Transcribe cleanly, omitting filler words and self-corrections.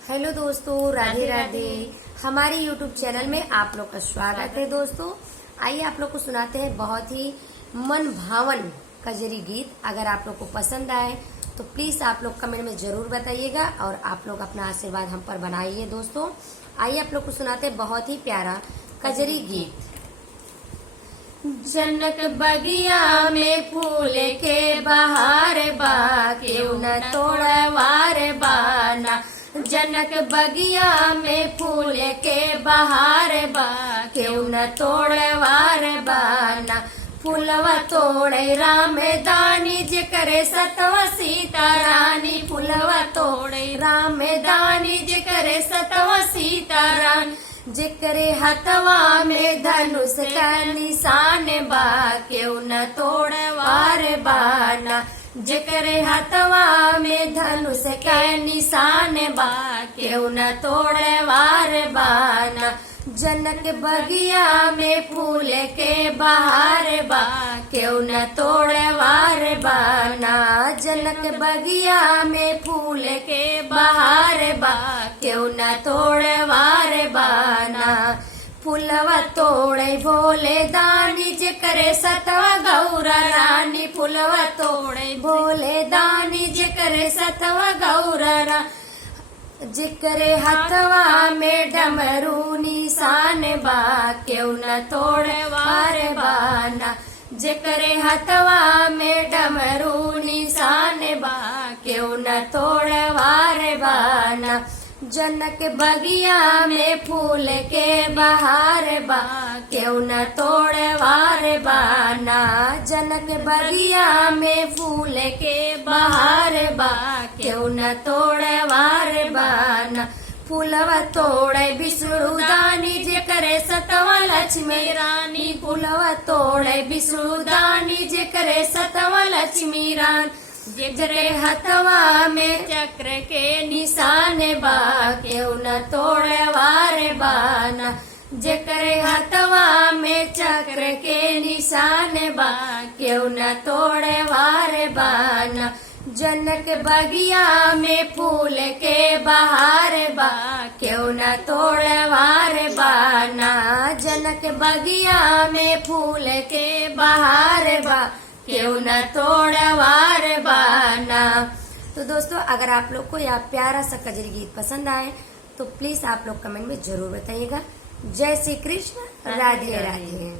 Hello दोस्तों, राधे राधे। हमारे YouTube channel में आप लोग का स्वागत है। दोस्तों आइए आप लोग को सुनाते हैं बहुत ही मन भावन कजरी गीत। अगर आप लोग को पसंद आए तो प्लीज आप लोग कमेंट में जरूर बताइएगा और आप लोग अपना आशीर्वाद हम पर बनाइए। दोस्तों आइए आप लोग को सुनाते हैं बहुत ही प्यारा कजरी गीत। जनक बगिया में फूल के बहार बा, क्यों न तोड़वार बाना। जनक बगिया में फूल के बहार बा, क्यों न तोड़वार बाना। फूलवा तोड़े राम दानी जेकरे सतवा सीता रानी। फूलवा तोड़े राम दानी जेकरे सतवा सीता रानी। जेकरे हथवा में धनुष का निशान बा, क्यों न तोड़वार बाना। जेकरे हथवा में धनुष का निशान बा, क्यों न तोड़वार बाना। जनक बगिया में फूल के बहार बा, क्यों न तोड़वार बाना। जनक बगिया में फूल के बहार बा, क्यों न तोड़वार बाना। फूलवा तोड़े भोले दानी जेकरे सतवा गौरा रानी। फूलवा तोड़े भोले दानी जेकरे सतवा गौरा रानी। जेकरे हथवा में डमरू निशान बा, क्यों न तोड़वार बाना। जेकरे हथवा में डमरू निशान बा, क्यों न तोड़वार बाना। जनक बगिया में फूल के बहार बा, क्यों न तोड़वार बाना। जनक बगिया में फूल के बहार बा, क्यों न तोड़वार बाना। फूलवा तोड़े विष्णु दानी जेकरे सतवा लक्ष्मी रानी। फूलवा तोड़े विष्णु दानी जेकरे सतवा लक्ष्मी रानी। जेकरे हथवा में चक्र के निशान बा, क्यों न तोड़वार बाना। जेकरे हथवा में चक्र के निशान बा, क्यों न तोड़वार बाना। जनक बगिया में फूल के बहार बा, क्यों न तोड़वार बाना। जनक बगिया में फूल के बहार बा, क्यों न तोड़वार बाना। तो दोस्तों अगर आप लोग को यह प्यारा सा कजरी गीत पसंद आए तो प्लीज आप लोग कमेंट में जरूर बताइएगा। जय श्री कृष्ण, राधे राधे।